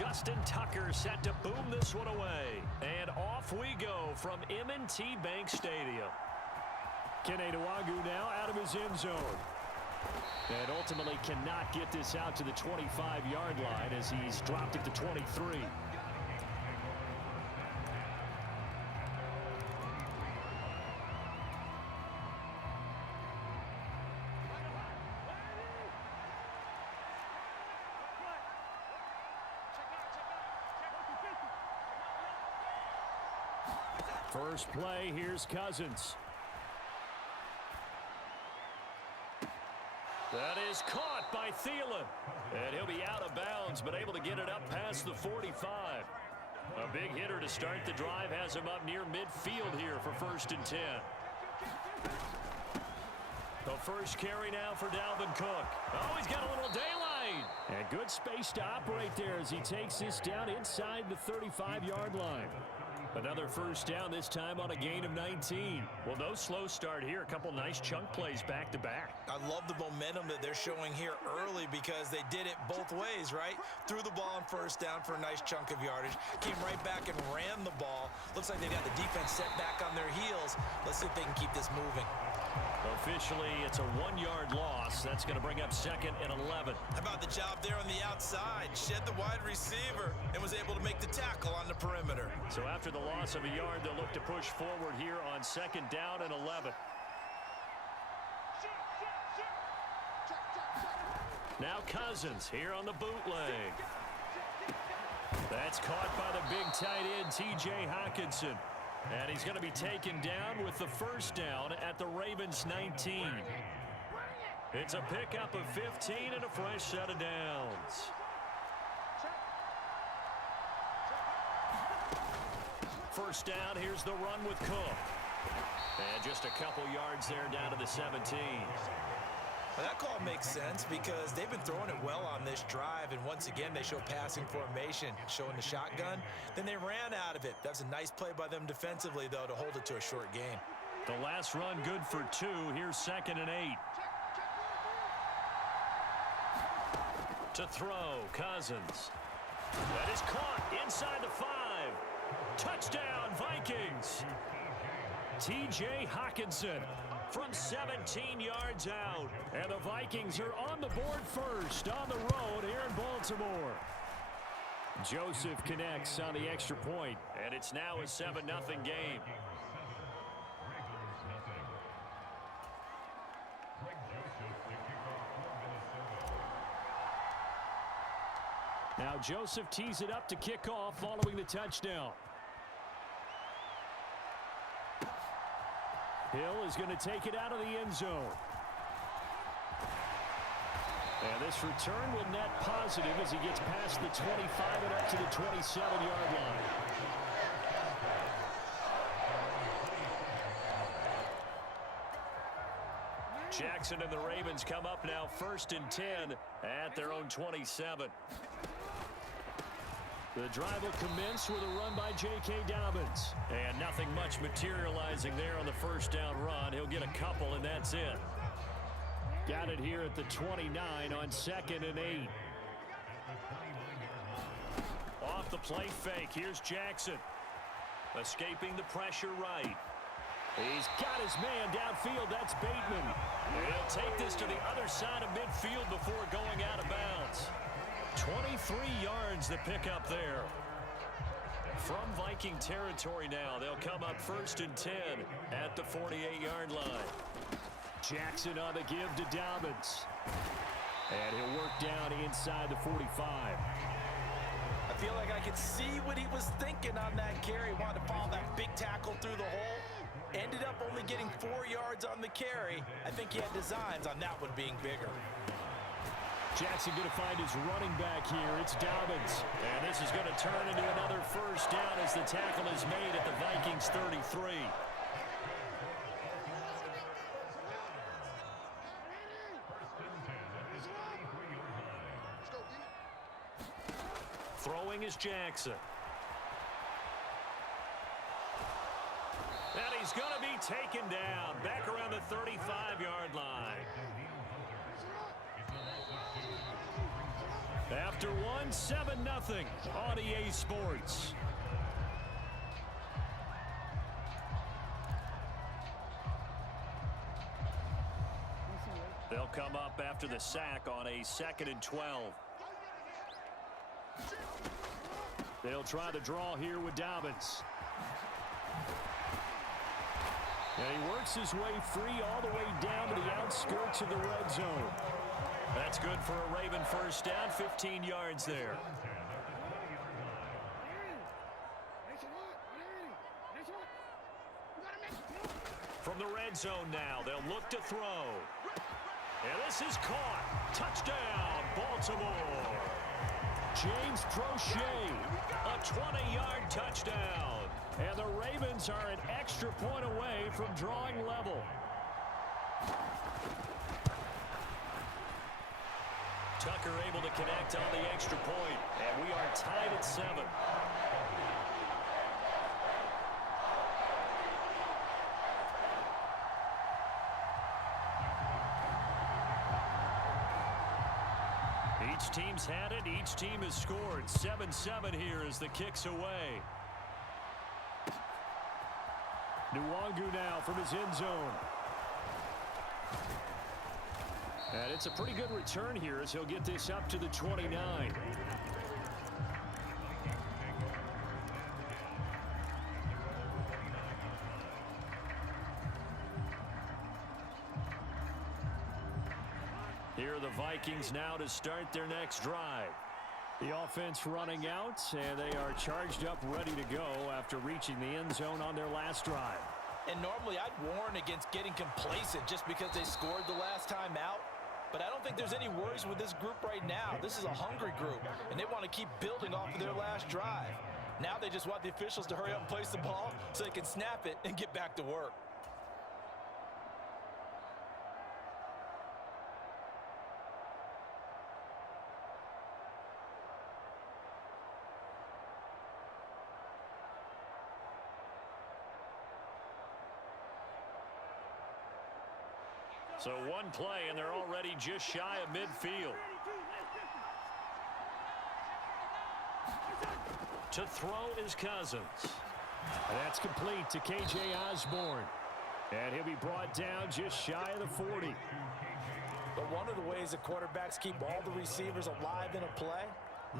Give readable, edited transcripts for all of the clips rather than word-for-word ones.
Justin Tucker set to boom this one away. And off we go from M&T Bank Stadium. Kene Nwangwu now out of his end zone. And ultimately cannot get this out to the 25-yard line as he's dropped it to 23. First play, here's Cousins. That is caught by Thielen. And he'll be out of bounds, but able to get it up past the 45. A big hitter to start the drive has him up near midfield here for 1st and 10. The first carry now for Dalvin Cook. Oh, he's got a little daylight. And good space to operate there as he takes this down inside the 35-yard line. Another first down, this time on a gain of 19. Well, no slow start here. A couple nice chunk plays back-to-back. I love the momentum that they're showing here early because they did it both ways, right? Threw the ball on first down for a nice chunk of yardage. Came right back and ran the ball. Looks like they got the defense set back on their heels. Let's see if they can keep this moving. Officially, it's a 1-yard loss. That's going to bring up 2nd and 11. How about the job there on the outside? Shed the wide receiver and was able to make the tackle on the perimeter. So after the loss of a yard, they'll look to push forward here on 2nd down and 11. Now Cousins here on the bootleg. That's caught by the big tight end, T.J. Hockenson. And he's going to be taken down with the first down at the Ravens 19. It's a pickup of 15 and a fresh set of downs. First down, here's the run with Cook. And just a couple yards there down to the 17. Well, that call makes sense because they've been throwing it well on this drive, and once again they show passing formation, showing the shotgun. Then they ran out of it. That's a nice play by them defensively, though, to hold it to a short gain. The last run good for 2. Here's 2nd and 8. To throw, Cousins. That is caught inside the 5. Touchdown, Vikings. T.J. Hockenson from 17 yards out. And the Vikings are on the board first on the road here in Baltimore. Joseph connects on the extra point, and it's now a 7-0 game. Now Joseph tees it up to kick off following the touchdown. Hill is going to take it out of the end zone. And this return will net positive as he gets past the 25 and up to the 27-yard line. Jackson and the Ravens come up now 1st and 10 at their own 27. The drive will commence with a run by J.K. Dobbins. And nothing much materializing there on the first down run. He'll get a couple, and that's it. Got it here at the 29 on 2nd and 8. Off the play fake. Here's Jackson. Escaping the pressure right. He's got his man downfield. That's Bateman. And he'll take this to the other side of midfield before going out of bounds. 23 yards the pickup there. From Viking territory now, they'll come up 1st and 10 at the 48-yard line. Jackson on the give to Dobbins. And he'll work down inside the 45. I feel like I could see what he was thinking on that carry. Wanted to follow that big tackle through the hole. Ended up only getting 4 yards on the carry. I think he had designs on that one being bigger. Jackson going to find his running back here. It's Dobbins. And this is going to turn into another first down as the tackle is made at the Vikings 33. Throwing is Jackson. And he's going to be taken down back around the 35-yard line. After one, 7-0 on EA Sports. They'll come up after the sack on a 2nd and 12. They'll try the draw here with Dobbins. And he works his way free all the way down to the outskirts of the red zone. That's good for a Raven first down, 15 yards there. From the red zone now, they'll look to throw. And this is caught. Touchdown, Baltimore. James Prochet, a 20-yard touchdown. And the Ravens are an extra point away from drawing level. Tucker able to connect on the extra point, and we are tied at 7. Each team's had it. Each team has scored. 7-7 here as the kick's away. Nwangu now from his end zone. And it's a pretty good return here as he'll get this up to the 29. Here are the Vikings now to start their next drive. The offense running out, and they are charged up, ready to go after reaching the end zone on their last drive. And normally I'd warn against getting complacent just because they scored the last time out. But I don't think there's any worries with this group right now. This is a hungry group, and they want to keep building off of their last drive. Now they just want the officials to hurry up and place the ball so they can snap it and get back to work. So one play, and they're already just shy of midfield. To throw is Cousins. And that's complete to K.J. Osborne. And he'll be brought down just shy of the 40. But one of the ways that quarterbacks keep all the receivers alive in a play,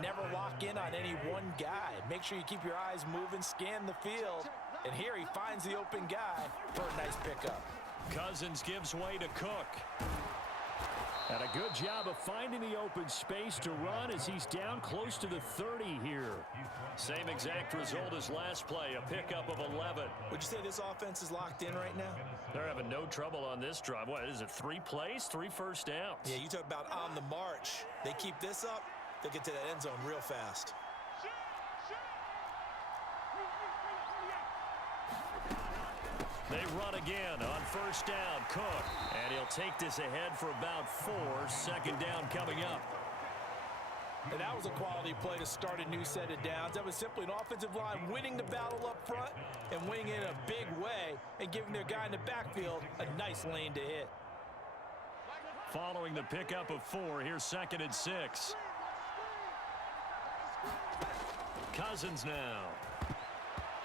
never lock in on any one guy. Make sure you keep your eyes moving, scan the field. And here he finds the open guy for a nice pickup. Cousins gives way to Cook. And a good job of finding the open space to run as he's down close to the 30 here. Same exact result as last play, a pickup of 11. Would you say this offense is locked in right now? They're having no trouble on this drive. What is it, 3 plays, 3 first downs? Yeah, you talk about on the march. They keep this up, they'll get to that end zone real fast. They run again on first down, Cook. And he'll take this ahead for about 4. Second down coming up. And that was a quality play to start a new set of downs. That was simply an offensive line winning the battle up front and winning it in a big way and giving their guy in the backfield a nice lane to hit. Following the pickup of 4, here's 2nd and 6. Cousins now.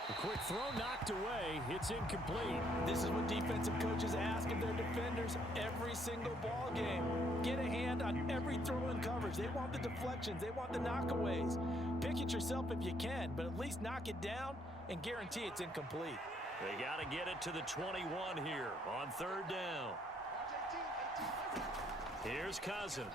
A quick throw knocked away. It's incomplete. This is what defensive coaches ask of their defenders every single ball game. Get a hand on every throw in coverage. They want the deflections. They want the knockaways. Pick it yourself if you can, but at least knock it down and guarantee it's incomplete. They got to get it to the 21 here on 3rd down. Here's Cousins.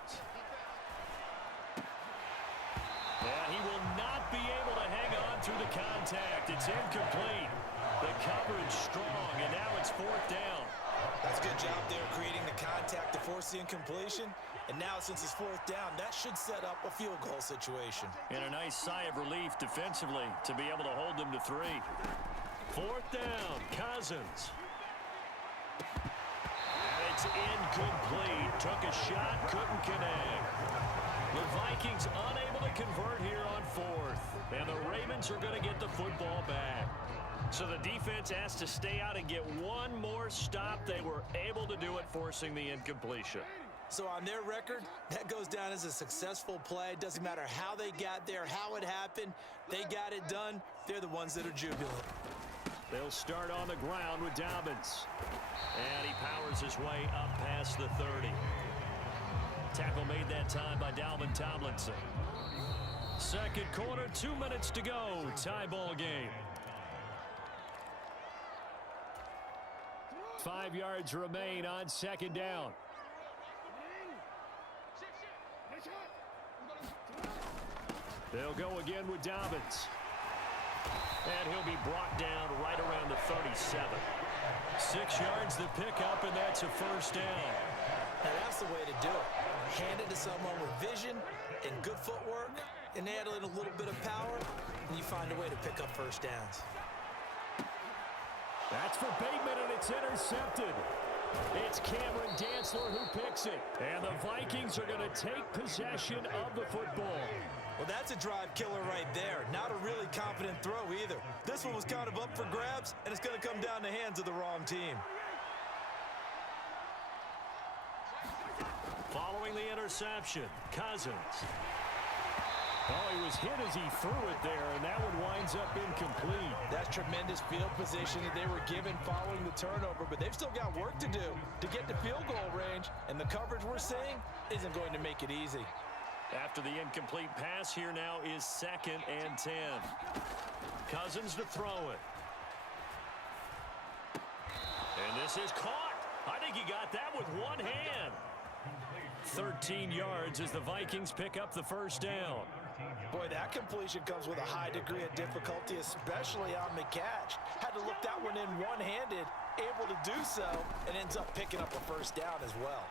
And he will not be able to hang on through the contact. It's incomplete. The coverage strong, and now it's 4th down. That's a good job there creating the contact to force the incompletion. And now since it's 4th down, that should set up a field goal situation. And a nice sigh of relief defensively to be able to hold them to 3. 4th down, Cousins. And it's incomplete. Took a shot, couldn't connect. The Vikings unable to convert here on 4th. And the Ravens are going to get the football back. So the defense has to stay out and get one more stop. They were able to do it, forcing the incompletion. So on their record, that goes down as a successful play. Doesn't matter how they got there, how it happened. They got it done. They're the ones that are jubilant. They'll start on the ground with Dobbins. And he powers his way up past the 30. Tackle made that time by Dalvin Tomlinson. Second quarter, 2 minutes to go. Tie ball game. 5 yards remain on second down. They'll go again with Dobbins. And he'll be brought down right around the 37. 6 yards the pickup, and that's a first down. And that's the way to do it. Hand it to someone with vision and good footwork, and add in a little bit of power, and you find a way to pick up first downs. That's for Bateman, and it's intercepted. It's Cameron Dantzler who picks it. And the Vikings are going to take possession of the football. Well, that's a drive killer right there. Not a really confident throw either. This one was kind of up for grabs, and it's going to come down the hands of the wrong team. Following the interception, Cousins. Oh, he was hit as he threw it there, and that one winds up incomplete. That's tremendous field position that they were given following the turnover, but they've still got work to do to get to field goal range, and the coverage we're seeing isn't going to make it easy. After the incomplete pass, here now is 2nd and 10. Cousins to throw it. And this is caught. I think he got that with one hand. 13 yards as the Vikings pick up the first down. Boy, that completion comes with a high degree of difficulty, especially on the catch. Had to look that one in one-handed, able to do so, and ends up picking up a first down as well.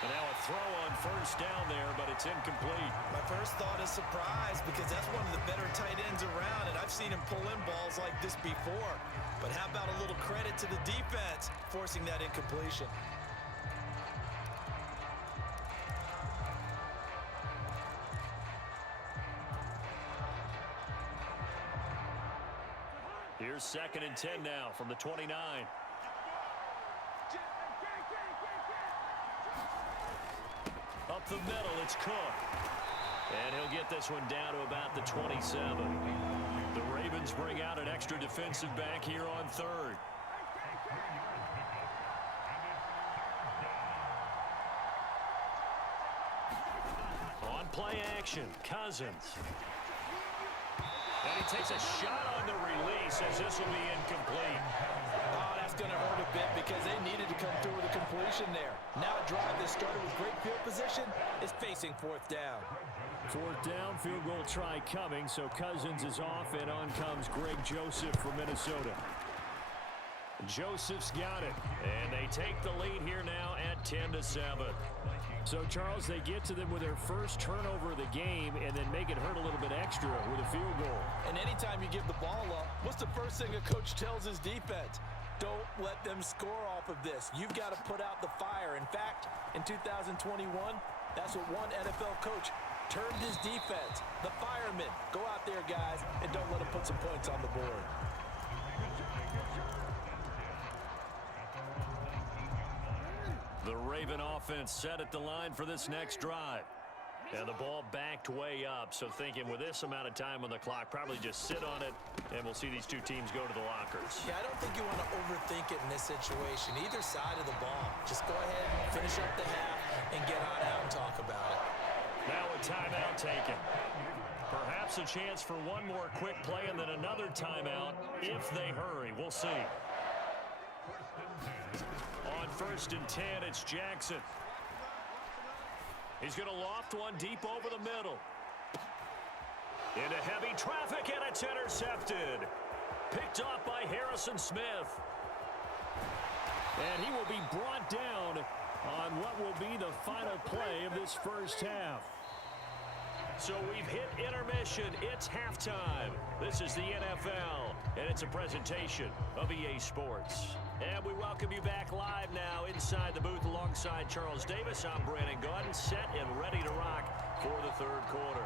And now a throw on first down there, but it's incomplete. My first thought is surprise, because that's one of the better tight ends around, and I've seen him pull in balls like this before. But how about a little credit to the defense forcing that incompletion? Here's 2nd and 10 now from the 29. Up the middle, it's Cook. And he'll get this one down to about the 27. The Ravens bring out an extra defensive back here on 3rd. On play action, Cousins. And he takes a shot on the release as this will be incomplete. Oh, that's going to hurt a bit because they needed to come through with a completion there. Now a drive that started with great field position is facing 4th down. 4th down, field goal try coming, so Cousins is off, and on comes Greg Joseph from Minnesota. Joseph's got it, and they take the lead here now at 10-7. So, Charles, they get to them with their first turnover of the game and then make it hurt a little bit extra with a field goal. And anytime you give the ball up, what's the first thing a coach tells his defense? Don't let them score off of this. You've got to put out the fire. In fact, in 2021, that's what one NFL coach termed his defense, the firemen. Go out there, guys, and don't let them put some points on the board. The Raven offense set at the line for this next drive. And the ball backed way up, so thinking with this amount of time on the clock, probably just sit on it, and we'll see these two teams go to the lockers. Yeah, I don't think you want to overthink it in this situation, either side of the ball. Just go ahead, finish up the half, and get on out and talk about it. Now a timeout taken. Perhaps a chance for one more quick play and then another timeout if they hurry. We'll see. On 1st and 10, it's Jackson. He's going to loft one deep over the middle. Into heavy traffic, and it's intercepted. Picked off by Harrison Smith. And he will be brought down on what will be the final play of this first half. So we've hit intermission. It's halftime. This is the NFL, and it's a presentation of EA Sports. And we welcome you back live now inside the booth alongside Charles Davis. I'm Brandon Gaudin, set and ready to rock for the 3rd quarter.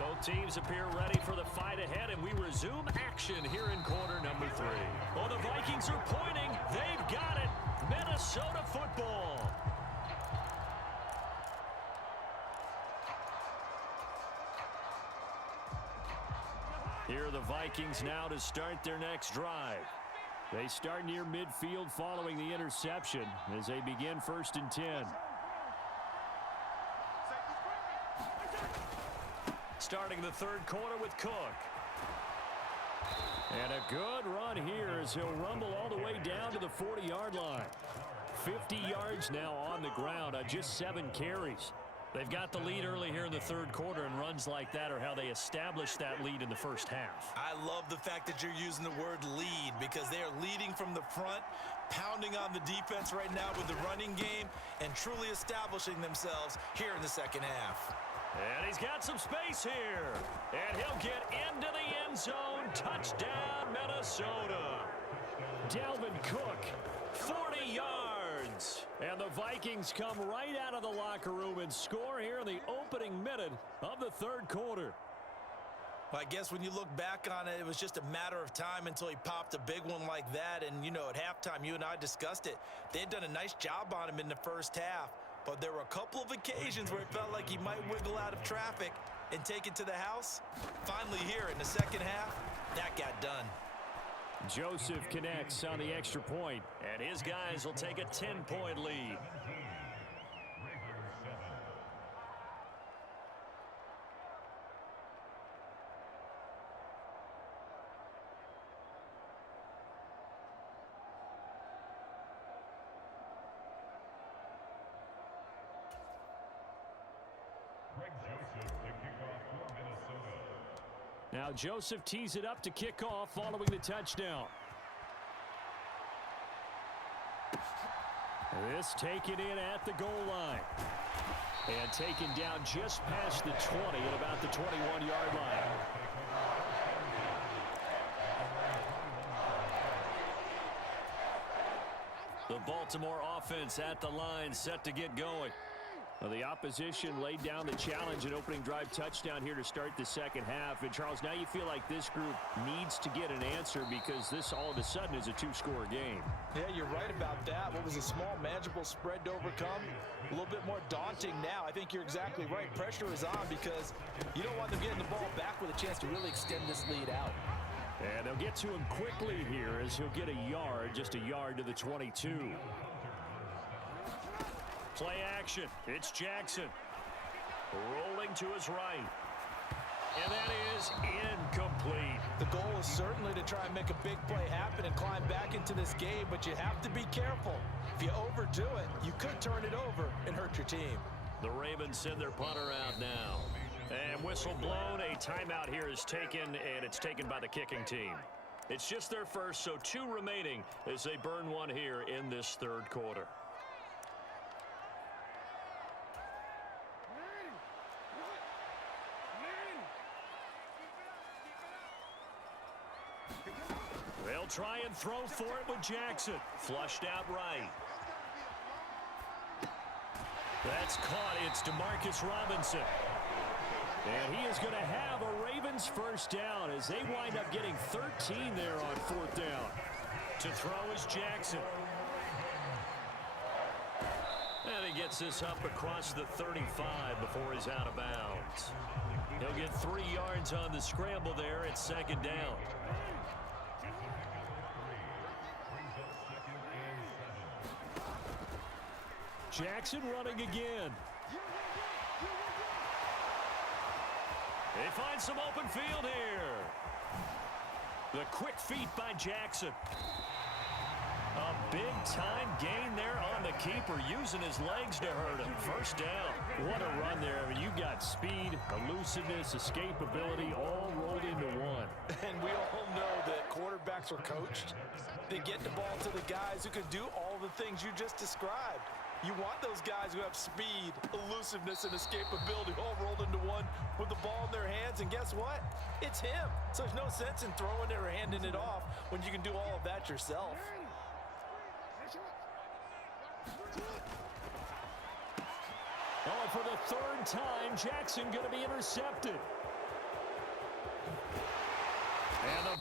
Both teams appear ready for the fight ahead, and we resume action here in quarter number 3. Well, the Vikings are pointing. They've got it. Minnesota football. Here are the Vikings now to start their next drive. They start near midfield following the interception as they begin 1st and 10. Starting the 3rd quarter with Cook. And a good run here as he'll rumble all the way down to the 40-yard line. 50 yards now on the ground on just 7 carries. They've got the lead early here in the 3rd quarter, and runs like that are how they establish that lead in the 1st half. I love the fact that you're using the word lead because they are leading from the front, pounding on the defense right now with the running game, and truly establishing themselves here in the 2nd half. And he's got some space here. And he'll get into the end zone. Touchdown, Minnesota. Dalvin Cook, 40 yards. And the Vikings come right out of the locker room and score here in the opening minute of the 3rd quarter. Well, I guess when you look back on it, it was just a matter of time until he popped a big one like that. And, you know, at halftime, you and I discussed it. They had done a nice job on him in the 1st half. But there were a couple of occasions where it felt like he might wiggle out of traffic and take it to the house. Finally here in the 2nd half, that got done. Joseph connects on the extra point, and his guys will take a 10-point lead. Now Joseph tees it up to kick off following the touchdown. This taken in at the goal line. And taken down just past the 20 at about the 21-yard line. The Baltimore offense at the line, set to get going. Well, the opposition laid down the challenge, an opening drive touchdown here to start the 2nd half. And, Charles, now you feel like this group needs to get an answer because this all of a sudden is a 2-score game. Yeah, you're right about that. What was a small, manageable spread to overcome, a little bit more daunting now. I think you're exactly right. Pressure is on because you don't want them getting the ball back with a chance to really extend this lead out. And they'll get to him quickly here as he'll get a yard, just a yard to the 22. Play action. It's Jackson. Rolling to his right. And that is incomplete. The goal is certainly to try and make a big play happen and climb back into this game, but you have to be careful. If you overdo it, you could turn it over and hurt your team. The Ravens send their punter out now. And whistle blown. A timeout here is taken, and it's taken by the kicking team. It's just their first, so 2 remaining as they burn one here in this 3rd quarter. They'll try and throw for it with Jackson. Flushed out right. That's caught. It's Demarcus Robinson. And he is going to have a Ravens first down as they wind up getting 13 there on 4th down. To throw is Jackson. And he gets this up across the 35 before he's out of bounds. He'll get 3 yards on the scramble there at 2nd down. Jackson running again. They find some open field here. The quick feet by Jackson. A big-time gain there on the keeper, using his legs to hurt him. First down. What a run there. I mean, you got speed, elusiveness, escapability, all rolled into one. And we all know that quarterbacks are coached. They get the ball to the guys who can do all the things you just described. You want those guys who have speed, elusiveness, and escapability all rolled into one with the ball in their hands. And guess what? It's him. So there's no sense in throwing it or handing it off when you can do all of that yourself. Oh, for the 3rd time, Jackson going to be intercepted. And the